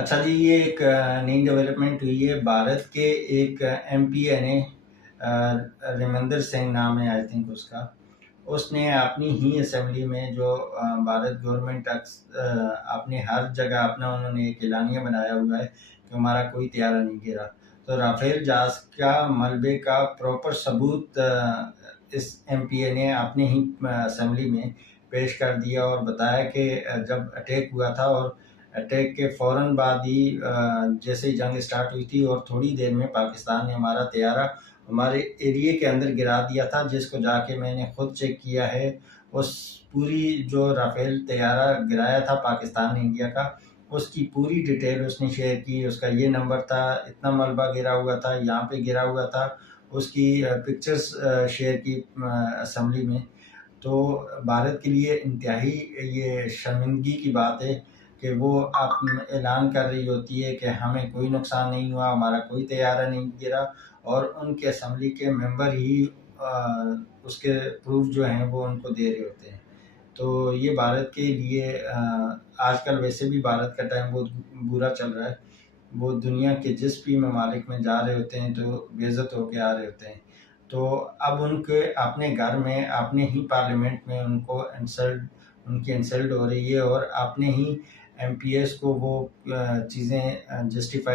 اچھا جی، یہ ایک نئی ڈیولپمنٹ ہوئی ہے۔ بھارت کے ایک ایم پی نے ریمندر سنگھ نام ہے آئی تھنک اس نے اپنی ہی اسمبلی میں جو بھارت گورنمنٹ آپ نے ہر جگہ اپنا انہوں نے ایک اعلانیہ بنایا ہوا ہے کہ ہمارا کوئی طیارہ نہیں گرا، تو رافیل جہاز کا ملبے کا پراپر ثبوت اس ایم پی نے اپنے ہی اسمبلی میں پیش کر دیا اور بتایا کہ جب اٹیک ہوا تھا اور اٹیک کے فوراً بعد ہی جیسے ہی جنگ اسٹارٹ ہوئی تھی اور تھوڑی دیر میں پاکستان نے ہمارا طیارہ ہمارے ایریے کے اندر گرا دیا تھا، جس کو جا کے میں نے خود چیک کیا ہے۔ اس پوری جو رافیل طیارہ گرایا تھا پاکستان نے انڈیا کا، اس کی پوری ڈیٹیل اس نے شیئر کی، اس کا یہ نمبر تھا، اتنا ملبہ گرا ہوا تھا، یہاں پہ گرا ہوا تھا، اس کی پکچرز شیئر کی اسمبلی میں۔ تو بھارت کے لیے انتہائی یہ شرمندگی کی بات ہے کہ وہ اعلان کر رہی ہوتی ہے کہ ہمیں کوئی نقصان نہیں ہوا، ہمارا کوئی طیارہ نہیں گرا، اور ان کے اسمبلی کے ممبر ہی اس کے پروف جو ہیں وہ ان کو دے رہے ہوتے ہیں۔ تو یہ بھارت کے لیے آج کل ویسے بھی بھارت کا ٹائم بہت برا چل رہا ہے، وہ دنیا کے جس بھی ممالک میں جا رہے ہوتے ہیں تو بے عزت ہو کے آ رہے ہوتے ہیں۔ تو اب ان کے اپنے گھر میں اپنے ہی پارلیمنٹ میں ان کو ان کی انسلٹ ہو رہی ہے، اور اپنے ہی ایم پی ایس کو وہ چیزیں جسٹیفائی